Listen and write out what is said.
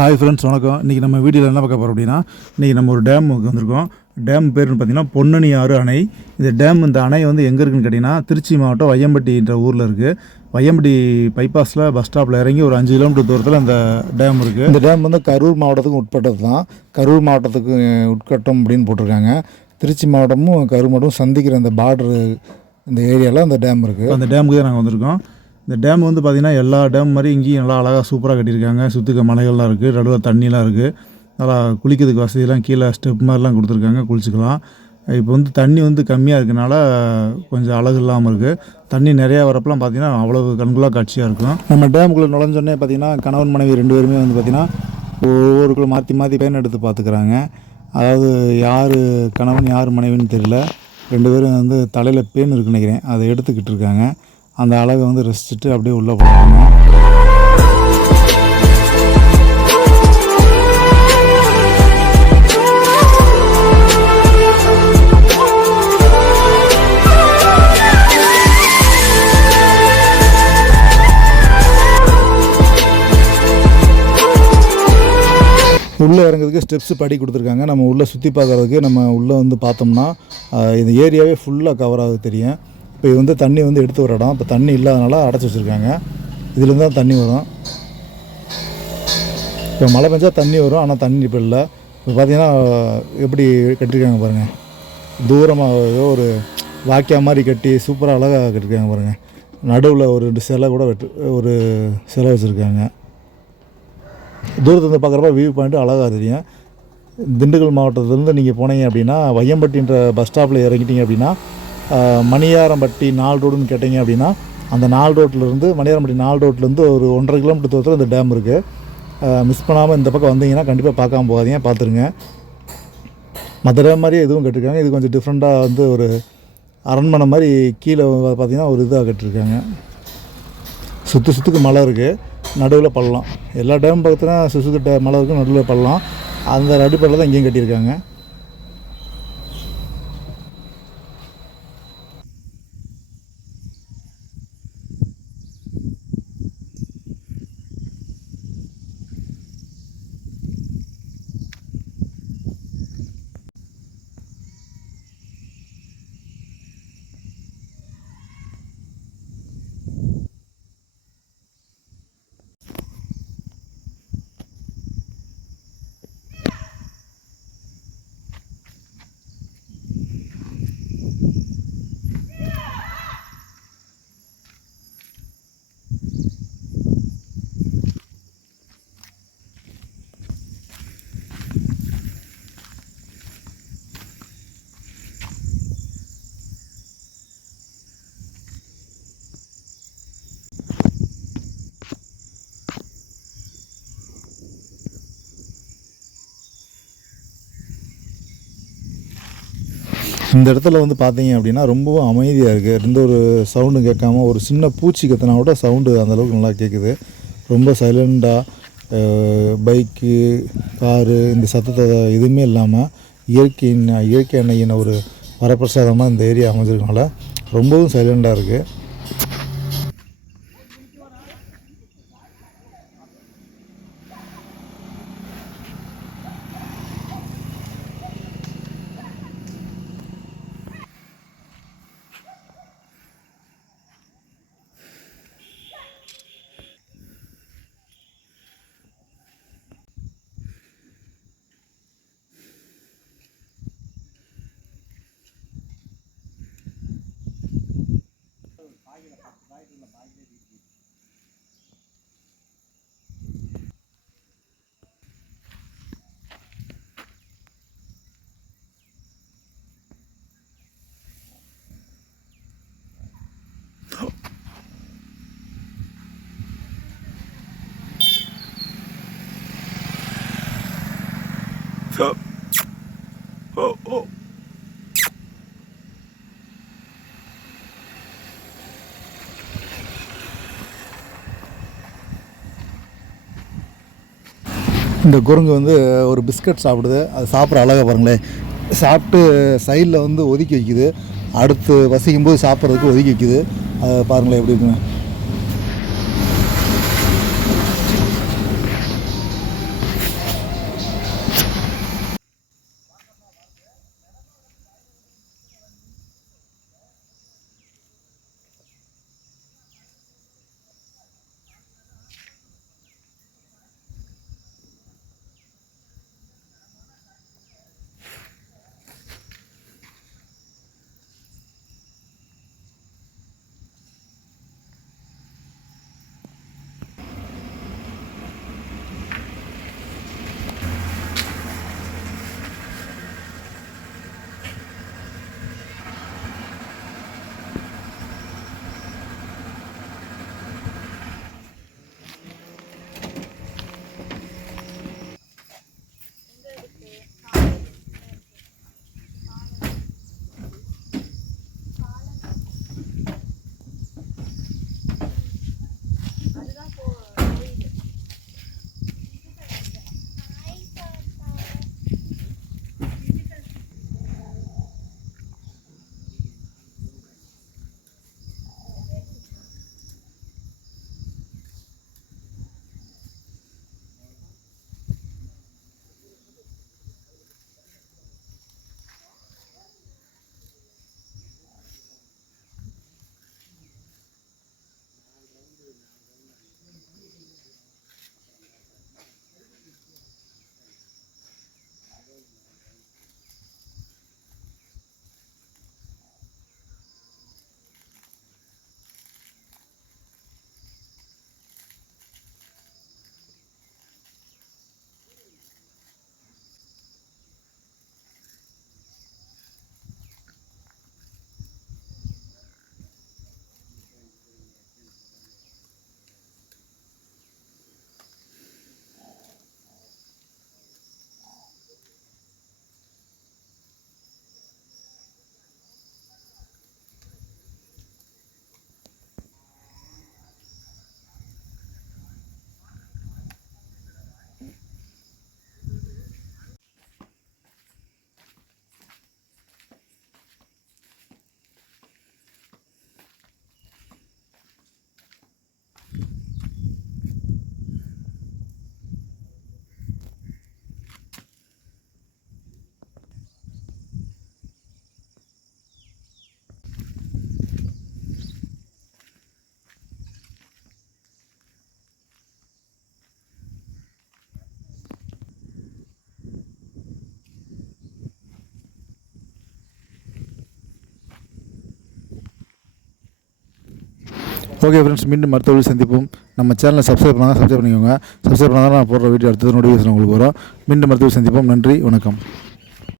Hi friends, வணக்கம். இன்றைக்கி நம்ம வீடியோவில் என்ன பார்க்க போகிறோம் அப்படின்னா, இன்றைக்கி நம்ம ஒரு டேமுக்கு வந்திருக்கோம். டேம் பேர்னு பார்த்திங்கன்னா பொன்னணி ஆறு அணை. இந்த அணை வந்து எங்கே இருக்குதுன்னு கேட்டிங்கன்னா, திருச்சி மாவட்டம் வையம்பட்டின்ற ஊரில் இருக்குது. வையம்பட்டி பைபாஸில் பஸ் ஸ்டாப்பில் இறங்கி ஒரு 5 கிலோமீட்டர் தூரத்தில் இந்த டேம் இருக்குது. இந்த டேம் வந்து கரூர் மாவட்டத்துக்கு உட்பட்டது தான். கரூர் மாவட்டத்துக்கு உட்கட்டம் அப்படின்னு போட்டிருக்காங்க. திருச்சி மாவட்டமும் கரூர் மாவட்டமும் சந்திக்கிற இந்த பார்டரு இந்த ஏரியாவில் அந்த டேம் இருக்குது. அந்த டேமுக்கு தான் நாங்கள் வந்திருக்கோம். இந்த டேம் வந்து பார்த்திங்கன்னா எல்லா டேம் மாதிரி இங்கேயும் நல்லா அழகாக சூப்பராக கட்டியிருக்காங்க. சுற்றுக்க மலைகள்லாம் இருக்குது, நடுவில் தண்ணிலாம் இருக்குது. நல்லா குளிக்கிறதுக்கு வசதியெல்லாம் கீழே ஸ்டெப் மாதிரிலாம் கொடுத்துருக்காங்க, குளிச்சுக்கலாம். இப்போ வந்து தண்ணி வந்து கம்மியாக இருக்கனால கொஞ்சம் அழகு இல்லாமல் இருக்குது. தண்ணி நிறையா வரப்பெல்லாம் பார்த்திங்கன்னா அவ்வளோ கண்கொள்ளா காட்சியாக இருக்கும். நம்ம டேமுக்குள்ளே நுழைஞ்சோடனே பார்த்திங்கன்னா கணவன் மனைவி 2 பேருமே வந்து பார்த்திங்கன்னா ஒவ்வொருக்குள்ள மாற்றி மாற்றி பேன் எடுத்து பார்த்துக்கிறாங்க. அதாவது யார் கணவன் யார் மனைவின்னு தெரியல. 2 பேரும் வந்து தலையில் பேன் இருக்குன்னு நினைக்கிறேன், அதை எடுத்துக்கிட்டு இருக்காங்க. அந்த அழகை வந்து ரசிச்சுட்டு அப்படியே உள்ளே போகிறாங்க. உள்ளே இறங்குறதுக்கு ஸ்டெப்ஸு படி கொடுத்துருக்காங்க. நம்ம உள்ளே சுற்றி பார்க்குறதுக்கு நம்ம உள்ளே வந்து பார்த்தோம்னா இந்த ஏரியாவே ஃபுல்லாக கவர் ஆகுது தெரியும். இப்போ இது வந்து தண்ணி வந்து எடுத்து வர இடம். இப்போ தண்ணி இல்லாதனால அடைச்சி வச்சுருக்காங்க. இதுலேருந்து தான் தண்ணி வரும். இப்போ மழை பெஞ்சால் தண்ணி வரும், ஆனால் தண்ணி இப்போ இல்லை. இப்போ பார்த்திங்கன்னா எப்படி கட்டியிருக்காங்க பாருங்கள். தூரமாக ஏதோ ஒரு வாக்கியா மாதிரி கட்டி சூப்பராக அழகாக கட்டியிருக்காங்க பாருங்கள். நடுவில் ஒரு 2 சிலை கூட ஒரு சிலை வச்சுருக்காங்க. தூரத்துலேருந்து பார்க்குறப்ப வியூ பாயிண்ட்டு அழகாக தெரியும். திண்டுக்கல் மாவட்டத்துலேருந்து நீங்கள் போனீங்க அப்படின்னா வையம்பட்டின்ற பஸ் ஸ்டாப்பில் இறங்கிட்டீங்க அப்படின்னா மணியாரம்பட்டி 4 ரோடுன்னு கேட்டிங்க அப்படின்னா அந்த 4 ரோட்லேருந்து மணியாரம்பட்டி 4 ரோட்லேருந்து ஒரு 1.5 கிலோமீட்டர் தூரத்தில் இந்த டேம் இருக்குது. மிஸ் பண்ணாமல் இந்த பக்கம் வந்தீங்கன்னா கண்டிப்பாக பார்க்காம போகாதீங்க, பார்த்துருங்க. மற்ற டேம் மாதிரியே இதுவும் கட்டிருக்காங்க. இது கொஞ்சம் டிஃப்ரெண்ட்டாக வந்து ஒரு அரண்மனை மாதிரி கீழே பார்த்திங்கன்னா ஒரு இதாக கட்டிருக்காங்க. சுற்றுக்கு மலை இருக்குது, நடுவில் பள்ளம். எல்லா டேம் பார்த்தீங்கன்னா சுற்றுக்கிட்ட மலை இருக்குது, நடுவில் பள்ளம். அந்த நடுப்பள்ளில் தான் இங்கேயும் கட்டியிருக்காங்க. இந்த இடத்துல வந்து பார்த்தீங்க அப்படின்னா ரொம்பவும் அமைதியாக இருக்குது. எந்த ஒரு சவுண்டும் கேட்காம ஒரு சின்ன பூச்சி கத்தினா கூட சவுண்டு அந்தளவுக்கு நல்லா கேட்குது. ரொம்ப சைலண்டாக பைக்கு காரு இந்த சத்தத்தை எதுவுமே இல்லாமல் இயற்கை எண்ணெயின் ஒரு வரப்பிரசாதமாக இந்த ஏரியா அமைஞ்சிருக்கனால ரொம்பவும் சைலண்டாக இருக்குது. இந்த குரங்கு வந்து ஒரு பிஸ்கட் சாப்பிடுது. அது சாப்பிட்ற அழகாக பாருங்களேன். சாப்பிட்டு சைடில் வந்து ஒதுக்கி வைக்குது. அடுத்து வசிக்கும்போது சாப்பிட்றதுக்கு ஒதுக்கி வைக்குது. அதை பாருங்களேன் எப்படி இருக்குங்க. ஓகே ஃப்ரெண்ட்ஸ், மீண்டும் அடுத்த வீடியோ சந்திப்போம். நம்ம சேனலை சப்ஸ்கிரைப் பண்ணால் சப்ஸ்கிரைப் பண்ணிக்கோங்க. சப்ஸ்கிரைப் பண்ணால் தான் நான் போடுற வீடியோ அடுத்தது நோட்டிஃபிகேஷன் உங்களுக்கு வரும். மீண்டும் அடுத்த வீடியோ சந்திப்போம். நன்றி, வணக்கம்.